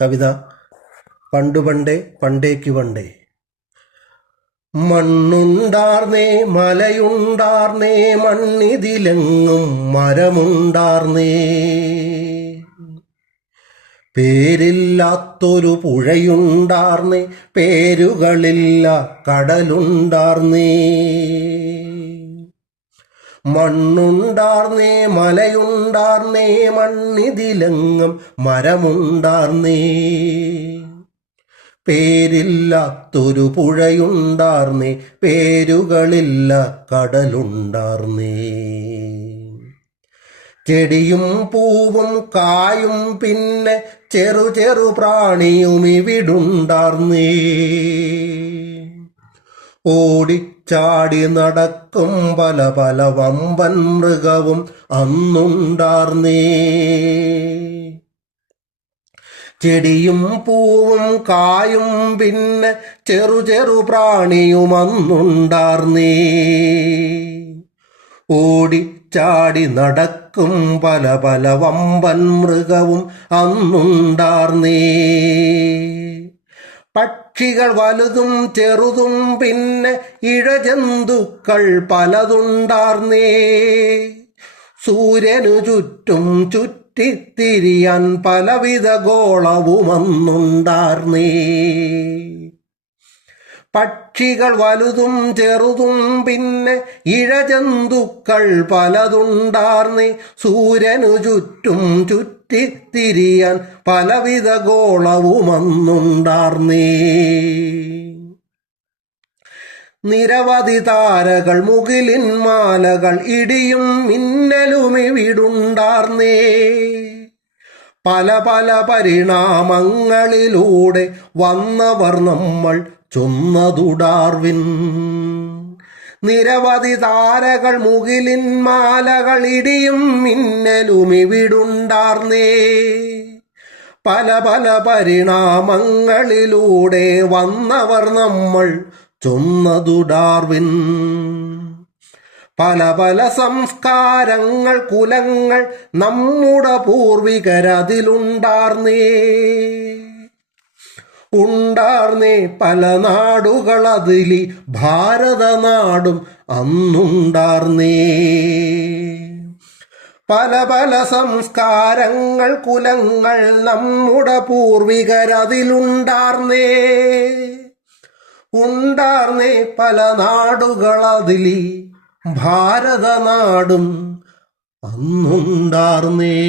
കവിത പണ്ടുപണ്ടേ പണ്ടേക്ക് പണ്ടേ. മണ്ണുണ്ടാർന്നേ മലയുണ്ടാർന്നേ മണ്ണിതിലെങ്ങും മരമുണ്ടാർന്നേ. പേരില്ലാത്തൊരു പുഴയുണ്ടാർന്നേ പേരുകളില്ല കടലുണ്ടാർന്നേ. മണ്ണുണ്ടാർന്നേ മലയുണ്ടാർന്നേ മണ്ണിതിലെങ്ങും മരമുണ്ടാർന്നേ. പേരില്ലാത്തൊരു പുഴയുണ്ടാർന്നേ പേരുകളില്ല കടലുണ്ടാർന്നേ. ചെടിയും പൂവും കായും പിന്നെ ചെറു ചെറു പ്രാണിയും ഇവിടുണ്ടാർന്നേ. ഓടിച്ചാടി നടക്കും പല പല വമ്പൻ മൃഗവും അന്നുണ്ടാർന്നേ. ചെടിയും പൂവും കായും പിന്നെ ചെറു ചെറു പ്രാണിയും അന്നുണ്ടാർന്നേ. ഓടിച്ചാടി നടക്കും പല പല വമ്പൻ മൃഗവും അന്നുണ്ടാർന്നേ. പക്ഷികൾ വലുതും ചെറുതും പിന്നെ ഇഴജന്തുക്കൾ പലതുണ്ടാർന്നേ. സൂര്യനു ചുറ്റും ചുറ്റിത്തിരിയാൻ പലവിധ ഗോളവും അന്നുണ്ടാർന്നേ. പക്ഷികൾ വലുതും ചെറുതും പിന്നെ ഇഴജന്തുക്കൾ പലതുണ്ടാർന്നേ. സൂര്യനു ചുറ്റും ചുറ്റിത്തിരിയാൻ പലവിധ ഗോളവും അന്നുണ്ടാർന്നേ. നിരവധി താരകൾ മുകിലിൻ മാലകൾ ഇടിയും മിന്നലും ഇവിടുണ്ടാർന്നേ. പല പല പരിണാമങ്ങളിലൂടെ വന്നവർ നമ്മൾ ചൊന്നതു ഡാർവിൻ. നിരവധി താരകൾ മുകിലിൻ മാലകൾ ഇടിയും മിന്നലും ഇവിടുണ്ടാർന്നേ. പല പല പരിണാമങ്ങളിലൂടെ വന്നവർ നമ്മൾ ചൊന്നതു ഡാർവിൻ. പല പല സംസ്കാരങ്ങൾ കുലങ്ങൾ നമ്മുടെ പൂർവികരതിലുണ്ടാർന്നേ. ഉണ്ടാർന്നേ പല നാടുകളതിലി ഭാരതനാടും അന്നുണ്ടാർന്നേ. പല പല സംസ്കാരങ്ങൾ കുലങ്ങൾ നമ്മുടെ പൂർവികരതിലുണ്ടാർന്നേ. ഉണ്ടാർന്നേ പല നാടുകളതിലി ഭാരതനാടും അന്നുണ്ടാർന്നേ.